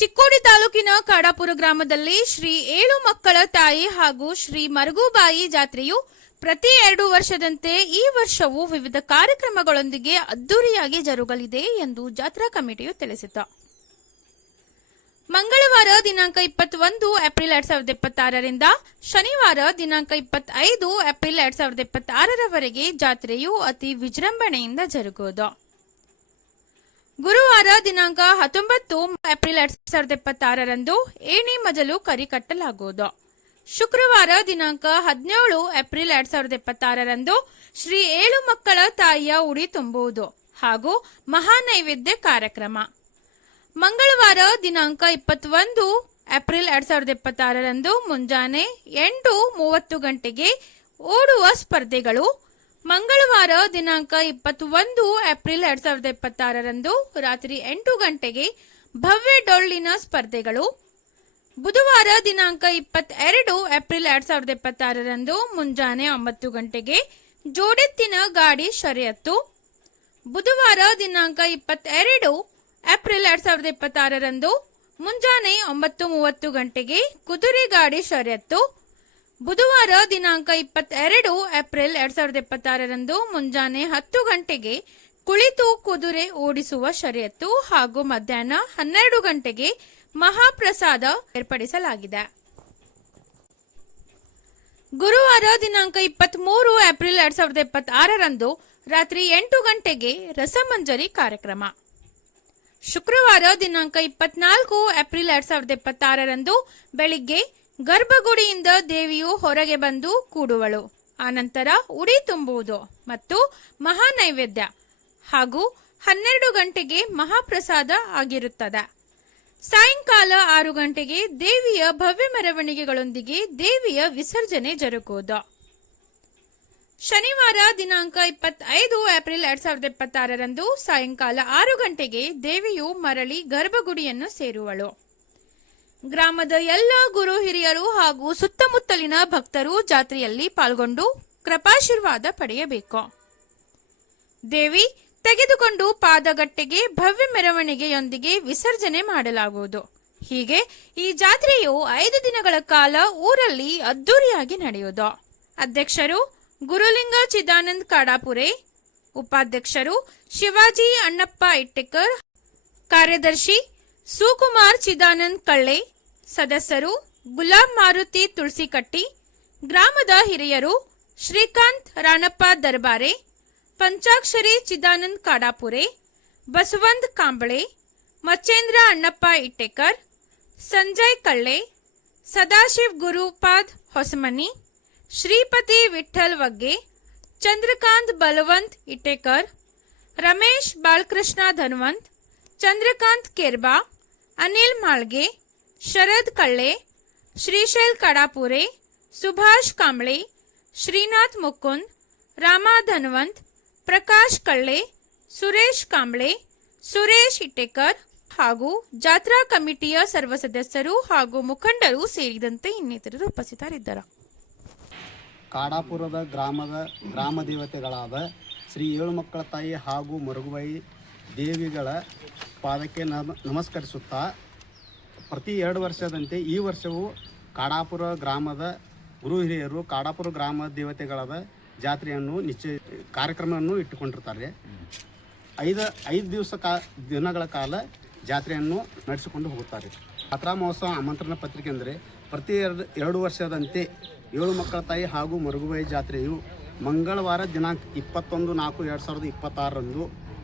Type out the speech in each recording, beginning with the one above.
ಚಿಕ್ಕೋಡಿ ತಾಲೂಕಿನ ಕಾಡಾಪುರ ಗ್ರಾಮದಲ್ಲಿ ಶ್ರೀ ಏಳು ಮಕ್ಕಳ ತಾಯಿ ಹಾಗೂ ಶ್ರೀ ಮರಗುಬಾಯಿ ಜಾತ್ರೆಯು ಪ್ರತಿ 2 ವರ್ಷದಂತೆ ಈ ವರ್ಷವೂ ವಿವಿಧ ಕಾರ್ಯಕ್ರಮಗಳೊಂದಿಗೆ ಅದ್ದೂರಿಯಾಗಿ ಜರುಗಲಿದೆ ಎಂದು ಜಾತ್ರಾ ಕಮಿಟಿಯು ತಿಳಿಸಿತು. ಮಂಗಳವಾರ ದಿನಾಂಕ 21 ಏಪ್ರಿಲ್ 2026ರಿಂದ ಶನಿವಾರ ದಿನಾಂಕ 25 ಏಪ್ರಿಲ್ 2026ರವರೆಗೆ ಜಾತ್ರೆಯು ಅತಿ ವಿಜೃಂಭಣೆಯಿಂದ ಜರುಗುವುದು. ಗುರುವಾರ ದಿನಾಂಕ 19 ಏಪ್ರಿಲ್ 2026ರಂದು ಏಣಿ ಮಜಲು ಕರಿ ಕಟ್ಟಲಾಗುವುದು. ಶುಕ್ರವಾರ ದಿನಾಂಕ 17 ಏಪ್ರಿಲ್ 2026ರಂದು ಶ್ರೀ ಏಳು ಮಕ್ಕಳ ತಾಯಿಯ ಉಡಿ ತುಂಬುವುದು ಹಾಗೂ ಮಹಾನೈವೇದ್ಯ ಕಾರ್ಯಕ್ರಮ. ಮಂಗಳವಾರ ದಿನಾಂಕ 21 ಏಪ್ರಿಲ್ 2026ರಂದು ಮುಂಜಾನೆ 8:30 ಗಂಟೆಗೆ ಓಡುವ ಸ್ಪರ್ಧೆಗಳು. ಮಂಗಳವಾರ ದಿನಾಂಕ 21 ಏಪ್ರಿಲ್ 2026ರಂದು ರಾತ್ರಿ 8 ಗಂಟೆಗೆ ಭವ್ಯ ಡೊಳ್ಳಿನ ಸ್ಪರ್ಧೆಗಳು. ಬುಧವಾರ ದಿನಾಂಕ 22 ಏಪ್ರಿಲ್ 2026ರಂದು ಮುಂಜಾನೆ 9 ಗಂಟೆಗೆ ಜೋಡೆತ್ತಿನ ಗಾಡಿ ಶರ್ಯತ್ತು. ಬುಧವಾರ ದಿನಾಂಕ 22 ಏಪ್ರಿಲ್ 2026ರಂದು ಮುಂಜಾನೆ 9:30 ಗಂಟೆಗೆ ಕುದುರೆ ಗಾಡಿ ಶರ್ಯತ್ತು. ಬುಧವಾರ ದಿನಾಂಕ 22 ಏಪ್ರಿಲ್ 2026ರಂದು ಮುಂಜಾನೆ 10 ಗಂಟೆಗೆ ಕುಳಿತು ಕುದುರೆ ಓಡಿಸುವ ಶರ್ಯತ್ತು ಹಾಗೂ ಮಧ್ಯಾಹ್ನ 12 ಗಂಟೆಗೆ ಮಹಾಪ್ರಸಾದ ಏರ್ಪಡಿಸಲಾಗಿದೆ. ಗುರುವಾರ ದಿನಾಂಕ 23 ಏಪ್ರಿಲ್ 2026ರಂದು ರಾತ್ರಿ 8 ಗಂಟೆಗೆ ರಸಮಂಜರಿ ಕಾರ್ಯಕ್ರಮ. ಶುಕ್ರವಾರ ದಿನಾಂಕ 24 ಏಪ್ರಿಲ್ 2026ರಂದು ಬೆಳಿಗ್ಗೆ ಗರ್ಭಗುಡಿಯಿಂದ ದೇವಿಯು ಹೊರಗೆ ಬಂದು ಕೂಡುವಳು. ಆನಂತರ ಉಡಿ ತುಂಬುವುದು ಮತ್ತು ಮಹಾನೈವೇದ್ಯ ಹಾಗೂ 12 ಗಂಟೆಗೆ ಮಹಾಪ್ರಸಾದ ಆಗಿರುತ್ತದೆ. ಸಾಯಂಕಾಲ 6 ಗಂಟೆಗೆ ದೇವಿಯ ಭವ್ಯ ಮೆರವಣಿಗೆಗಳೊಂದಿಗೆ ದೇವಿಯ ವಿಸರ್ಜನೆ ಜರುಗುವುದು. ಶನಿವಾರ ದಿನಾಂಕ 25 ಏಪ್ರಿಲ್ 2026ರಂದು ಸಾಯಂಕಾಲ 6 ಗಂಟೆಗೆ ದೇವಿಯು ಮರಳಿ ಗರ್ಭಗುಡಿಯನ್ನು ಸೇರುವಳು. ಗ್ರಾಮದ ಎಲ್ಲ ಗುರು ಹಿರಿಯರು ಹಾಗೂ ಸುತ್ತಮುತ್ತಲಿನ ಭಕ್ತರು ಜಾತ್ರೆಯಲ್ಲಿ ಪಾಲ್ಗೊಂಡು ಕೃಪಾಶೀರ್ವಾದ ಪಡೆಯಬೇಕು. ದೇವಿ ತೆಗೆದುಕೊಂಡು ಪಾದಗಟ್ಟೆಗೆ ಭವ್ಯ ಮೆರವಣಿಗೆಯೊಂದಿಗೆ ವಿಸರ್ಜನೆ ಮಾಡಲಾಗುವುದು. ಹೀಗೆ ಈ ಜಾತ್ರೆಯು 5 ದಿನಗಳ ಕಾಲ ಊರಲ್ಲಿ ಅದ್ದೂರಿಯಾಗಿ ನಡೆಯುವುದು. ಅಧ್ಯಕ್ಷರು ಗುರುಲಿಂಗ ಚಿದಾನಂದ್ ಕಾಡಾಪುರೆ, ಉಪಾಧ್ಯಕ್ಷರು ಶಿವಾಜಿ ಅಣ್ಣಪ್ಪ ಇಟ್ಟೆಕರ್, ಕಾರ್ಯದರ್ಶಿ ಸುಕುಮಾರ್ ಚಿದಾನಂದ್ ಕಳ್ಳೆ, ಸದಸ್ಯರು ಗುಲಾಬ್ ಮಾರುತಿ ತುಳಸಿಕಟ್ಟಿ, ಗ್ರಾಮದ ಹಿರಿಯರು ಶ್ರೀಕಾಂತ್ ರಾಣಪ್ಪ ದರ್ಬಾರೆ, ಪಂಚಾಕ್ಷರಿ ಚಿದಾನಂದ್ ಕಾಡಾಪುರೆ, ಬಸವಂತ್ ಕಾಂಬಳೆ, ಮಚೇಂದ್ರ ಅಣ್ಣಪ್ಪ ಇಟ್ಟೆಕರ್, ಸಂಜಯ್ ಕಳ್ಳೆ, ಸದಾಶಿವ್ ಗುರುಪಾದ್ ಹೊಸಮನಿ, ಶ್ರೀಪತಿ ವಿಠ್ಠಲ್ ವಗ್ಗೆ, ಚಂದ್ರಕಾಂತ್ ಬಲವಂತ್ ಇಟ್ಟೇಕರ್, ರಮೇಶ್ ಬಾಲಕೃಷ್ಣ ಧನ್ವಂತ್, ಚಂದ್ರಕಾಂತ್ ಕೆರ್ಬಾ, ಅನಿಲ್ ಮಾಳ್ಗೆ, ಶರದ್ ಕಳ್ಳೆ, ಶ್ರೀಶೈಲ್ ಕಡಾಪುರೆ, ಸುಭಾಷ್ ಕಾಂಬಳೆ, ಶ್ರೀನಾಥ್ ಮುಕುಂದ್, ರಾಮ ಧನ್ವಂತ್, ಪ್ರಕಾಶ್ ಕಳ್ಳೆ, ಸುರೇಶ್ ಕಾಂಬಳೆ, ಸುರೇಶ್ ಇಟ್ಟೇಕರ್ ಹಾಗೂ ಜಾತ್ರಾ ಕಮಿಟಿಯ ಸರ್ವ ಸದಸ್ಯರು ಹಾಗೂ ಮುಖಂಡರು ಸೇರಿದಂತೆ ಇನ್ನಿತರರು ಉಪಸ್ಥಿತರಿದ್ದರು. ಕಾಡಾಪುರದ ಗ್ರಾಮ ದೇವತೆಗಳಾದ ಶ್ರೀ ಏಳು ಮಕ್ಕಳ ತಾಯಿ ಹಾಗೂ ಮರಗುಬಾಯಿ ದೇವಿಗಳ ಪಾದಕ್ಕೆ ನಮಸ್ಕರಿಸುತ್ತಾ ಪ್ರತಿ 2 ವರ್ಷದಂತೆ ಈ ವರ್ಷವೂ ಕಾಡಾಪುರ ಗ್ರಾಮದ ಗುರು ಹಿರಿಯರು ಕಾಡಾಪುರ ಗ್ರಾಮ ದೇವತೆಗಳಾದ ಜಾತ್ರೆಯನ್ನು ಕಾರ್ಯಕ್ರಮವನ್ನು ಇಟ್ಟುಕೊಂಡಿರ್ತಾರೆ. 5 ದಿನಗಳ ಕಾಲ ಜಾತ್ರೆಯನ್ನು ನಡೆಸಿಕೊಂಡು ಹೋಗುತ್ತಾರೆ. ಜಾತ್ರಾ ಮಹೋತ್ಸವ ಆಮಂತ್ರಣ ಪತ್ರಿಕೆ ಅಂದರೆ ಪ್ರತಿ 2 ವರ್ಷದಂತೆ ಏಳು ಮಕ್ಕಳ ತಾಯಿ ಹಾಗೂ ಮರಗುಬಾಯಿ ಜಾತ್ರೆಯು ಮಂಗಳವಾರ ದಿನಾಂಕ 21/4/2026ರಂದು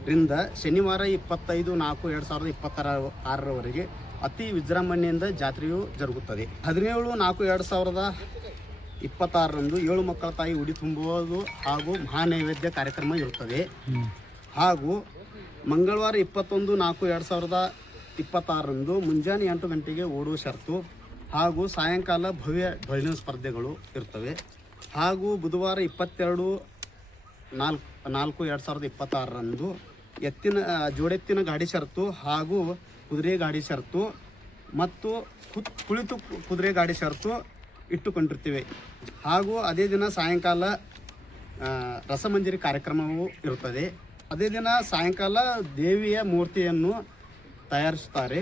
ರಿಂದ ಶನಿವಾರ 25/4/2026ರವರೆಗೆ ಅತಿ ವಿಜೃಂಭಣೆಯಿಂದ ಜಾತ್ರೆಯು ಜರುಗುತ್ತದೆ. 17/4/2026ರಂದು ಏಳು ಮಕ್ಕಳ ತಾಯಿ ಉಡಿ ತುಂಬುವುದು ಹಾಗೂ ಮಹಾನೈವೇದ್ಯ ಕಾರ್ಯಕ್ರಮ ಇರುತ್ತದೆ. ಹಾಗೂ ಮಂಗಳವಾರ 21/4/2026ರಂದು ಮುಂಜಾನೆ 8 ಗಂಟೆಗೆ ಓಡುವ ಷರತ್ತು ಹಾಗೂ ಸಾಯಂಕಾಲ ಭವ್ಯ ಡೊಳ್ಳಿನ ಸ್ಪರ್ಧೆಗಳು ಇರ್ತವೆ. ಹಾಗೂ ಬುಧವಾರ 22/4/2026ರಂದು ಜೋಡೆತ್ತಿನ ಗಾಡಿ ಷರತ್ತು ಹಾಗೂ ಕುದುರೆ ಗಾಡಿ ಷರತ್ತು ಮತ್ತು ಕುಳಿತು ಕುದುರೆ ಗಾಡಿ ಷರತ್ತು ಇಟ್ಟುಕೊಂಡಿರ್ತೀವಿ. ಹಾಗೂ ಅದೇ ದಿನ ಸಾಯಂಕಾಲ ರಸಮಂಜರಿ ಕಾರ್ಯಕ್ರಮವೂ ಇರುತ್ತದೆ. ಅದೇ ದಿನ ಸಾಯಂಕಾಲ ದೇವಿಯ ಮೂರ್ತಿಯನ್ನು ತಯಾರಿಸುತ್ತಾರೆ.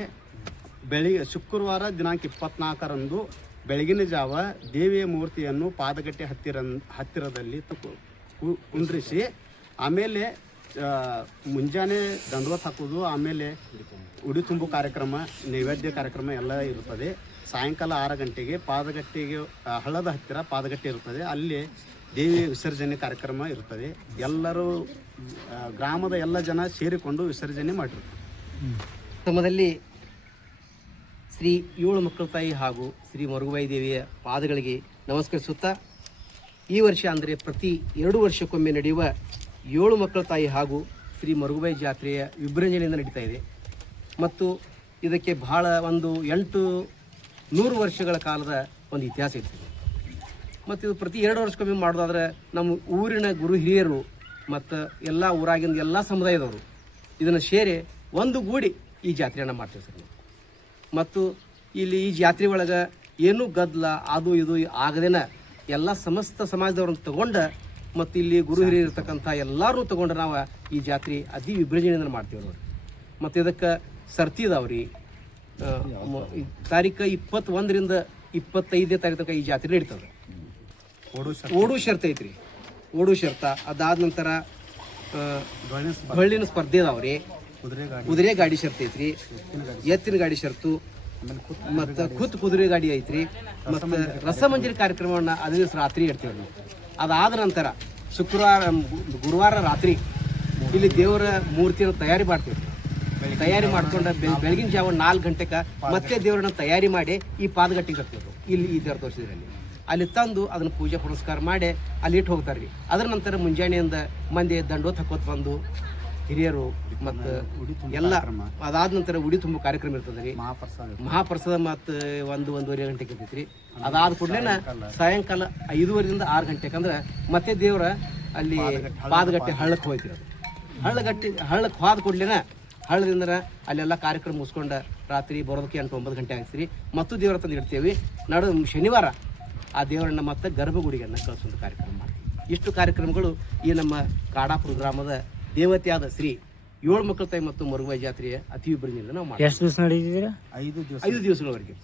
ಶುಕ್ರವಾರ ದಿನಾಂಕ 24ರಂದು ಬೆಳಗಿನ ಜಾವ ದೇವಿಯ ಮೂರ್ತಿಯನ್ನು ಪಾದಗಟ್ಟೆ ಹತ್ತಿರದಲ್ಲಿ ಕುಂಡ್ರಿಸಿ ಆಮೇಲೆ ಮುಂಜಾನೆ ದಂಡವತ್ ಹಾಕೋದು, ಆಮೇಲೆ ಉಡಿ ತುಂಬು ಕಾರ್ಯಕ್ರಮ, ನೈವೇದ್ಯ ಕಾರ್ಯಕ್ರಮ ಎಲ್ಲ ಇರುತ್ತದೆ. ಸಾಯಂಕಾಲ 6 ಗಂಟೆಗೆ ಪಾದಗಟ್ಟೆಗೆ ಹಳ್ಳದ ಹತ್ತಿರ ಪಾದಗಟ್ಟೆ ಇರುತ್ತದೆ, ಅಲ್ಲಿ ದೇವಿ ವಿಸರ್ಜನೆ ಕಾರ್ಯಕ್ರಮ ಇರುತ್ತದೆ. ಎಲ್ಲರೂ ಗ್ರಾಮದ ಎಲ್ಲ ಜನ ಸೇರಿಕೊಂಡು ವಿಸರ್ಜನೆ ಮಾಡಿರ್ತಾರೆ. ಕ್ರಮದಲ್ಲಿ ಶ್ರೀ ಏಳು ಮಕ್ಕಳ ತಾಯಿ ಹಾಗೂ ಶ್ರೀ ಮರುಗುಬಾಯಿ ದೇವಿಯ ಪಾದಗಳಿಗೆ ನಮಸ್ಕರಿಸುತ್ತಾ, ಈ ವರ್ಷ ಅಂದರೆ ಪ್ರತಿ 2 ವರ್ಷಕ್ಕೊಮ್ಮೆ ನಡೆಯುವ ಏಳು ಮಕ್ಕಳ ತಾಯಿ ಹಾಗೂ ಶ್ರೀ ಮರುಗುಬಾಯಿ ಜಾತ್ರೆಯ ವಿಜೃಂಭಣೆಯಿಂದ ನಡೀತಾ ಇದೆ. ಮತ್ತು ಇದಕ್ಕೆ ಬಹಳ ಒಂದು 800 ವರ್ಷಗಳ ಕಾಲದ ಒಂದು ಇತಿಹಾಸ ಇರ್ತದೆ. ಮತ್ತು ಇದು ಪ್ರತಿ 2 ವರ್ಷಕ್ಕೊಮ್ಮೆ ಮಾಡೋದಾದ್ರೆ ನಮ್ಮ ಊರಿನ ಗುರು ಹಿರಿಯರು ಮತ್ತು ಎಲ್ಲ ಊರಾಗಿಂದ ಎಲ್ಲ ಸಮುದಾಯದವರು ಇದನ್ನು ಸೇರಿ ಒಂದು ಗೂಡಿ ಈ ಜಾತ್ರೆಯನ್ನು ಮಾಡ್ತೀವಿ ಸರ್. ಮತ್ತು ಇಲ್ಲಿ ಈ ಜಾತ್ರೆ ಒಳಗೆ ಏನೂ ಗದ್ದಲ ಅದು ಇದು ಆಗದೇನ ಎಲ್ಲ ಸಮಸ್ತ ಸಮಾಜದವ್ರನ್ನ ತಗೊಂಡು ಮತ್ತು ಇಲ್ಲಿ ಗುರು ಹಿರಿಯರು ಇರ್ತಕ್ಕಂಥ ಎಲ್ಲರೂ ತೊಗೊಂಡು ನಾವು ಈ ಜಾತ್ರೆ ಅತಿ ವಿಜೃಂಭಣೆಯಿಂದ ಮಾಡ್ತೀವಿ ನೋಡಿ. ಮತ್ತು ಇದಕ್ಕೆ ಸರ್ತಿ ಇದಾವ್ರಿ. ತಾರೀಕು 21ರಿಂದ 25ನೇ ತಾರೀಕು ತನಕ ಈ ಜಾತ್ರೆ ನಡೀತದೆ. ಓಡು ಶರ್ತ್ ಐತ್ರಿ, ಓಡು ಶರ್ತ. ಅದಾದ ನಂತರ ಬಳ್ಳಿನ ಸ್ಪರ್ಧೆ ಅದಾವ್ರಿ, ಕುದುರೆ ಗಾಡಿ ಶರ್ತ್ ಐತ್ರಿ, ಎತ್ತಿನ ಗಾಡಿ ಶರ್ತು, ಮತ್ತು ಕುದುರೆ ಗಾಡಿ ಐತ್ರಿ. ಮತ್ತು ರಸಮಂಜರಿ ಕಾರ್ಯಕ್ರಮವನ್ನು ಅದೇ ದಿವಸ ರಾತ್ರಿ ಇಡ್ತೀವಿ ನಾವು. ಅದಾದ ನಂತರ ಗುರುವಾರ ರಾತ್ರಿ ಇಲ್ಲಿ ದೇವರ ಮೂರ್ತಿಯನ್ನು ತಯಾರಿ ಮಾಡ್ತೀವಿ. ತಯಾರಿ ಮಾಡ್ಕೊಂಡು ಬೆಳಗಿನ ಜಾವ 4 ಗಂಟೆಗೆ ಮತ್ತೆ ದೇವರನ್ನ ತಯಾರಿ ಮಾಡಿ ಈ ಪಾದಗಟ್ಟಿಗೆ ತರ್ತೀವಿ. ಇಲ್ಲಿ ಈ ದೇವ್ರ ತೋರಿಸಿದ್ರಲ್ಲಿ ಅಲ್ಲಿ ತಂದು ಅದನ್ನು ಪೂಜೆ ಪುನಸ್ಕಾರ ಮಾಡಿ ಅಲ್ಲಿ ಇಟ್ಟು ಹೋಗ್ತಾರೆ ರೀ. ಅದರ ನಂತರ ಮುಂಜಾನೆಯಿಂದ ಮಂದಿ ದಂಡೋತ್ ಹಾಕೋತ್ ಬಂದು ಹಿರಿಯರು ಮತ್ತು ಎಲ್ಲ ಅದಾದ ನಂತರ ಉಡಿ ತುಂಬ ಕಾರ್ಯಕ್ರಮ ಇರ್ತದೆ ರೀ. ಮಹಾಪ್ರಸಾದ ಮತ್ತು 1-1:30 ಗಂಟೆಗೆ ಇರ್ತೈತಿ ರೀ. ಅದಾದ ಕೂಡಲೇ ಸಾಯಂಕಾಲ 5:30ರಿಂದ 6 ಗಂಟೆಗೆ ಅಂದ್ರೆ ಮತ್ತೆ ದೇವರ ಅಲ್ಲಿ ಪಾದಗಟ್ಟೆ ಹಳ್ಳಕ್ಕೆ ಹೋಗ್ತಿರೋದು. ಹಳ್ಳಕ್ಕೆ ಹೋದ ಕೂಡಲೇ ಹಳ್ಳದಿಂದ ಅಲ್ಲೆಲ್ಲ ಕಾರ್ಯಕ್ರಮ ಮುಗಿಸ್ಕೊಂಡು ರಾತ್ರಿ ಬರೋದಕ್ಕೆ 8-9 ಗಂಟೆ ಆಗ್ತೀರಿ. ಮತ್ತು ದೇವರ ತಂದು ಇಡ್ತೇವೆ. ಶನಿವಾರ ಆ ದೇವರನ್ನ ಮತ್ತೆ ಗರ್ಭಗುಡಿಯನ್ನು ಕಳಿಸೋದು ಕಾರ್ಯಕ್ರಮ ಮಾಡ್ತೀವಿ. ಇಷ್ಟು ಕಾರ್ಯಕ್ರಮಗಳು ಈ ನಮ್ಮ ಕಾಡಾಪುರ ಗ್ರಾಮದ ದೇವತೆಯಾದ ಶ್ರೀ ಏಳು ಮಕ್ಕಳ ತಾಯಿ ಮತ್ತು ಮರುಗುಬಾಯಿ ಜಾತ್ರೆಯ ಅತಿ ವಿಜೃಂಭಣೆಯಿಂದ ನಾವು ಮಾಡ್ತೀವಿ. ಎಷ್ಟು ದಿವಸ ನಡೆದಿದ್ದೀರಾ? 5 ದಿವಸ 5 ದಿವಸಗಳವರೆಗೆ.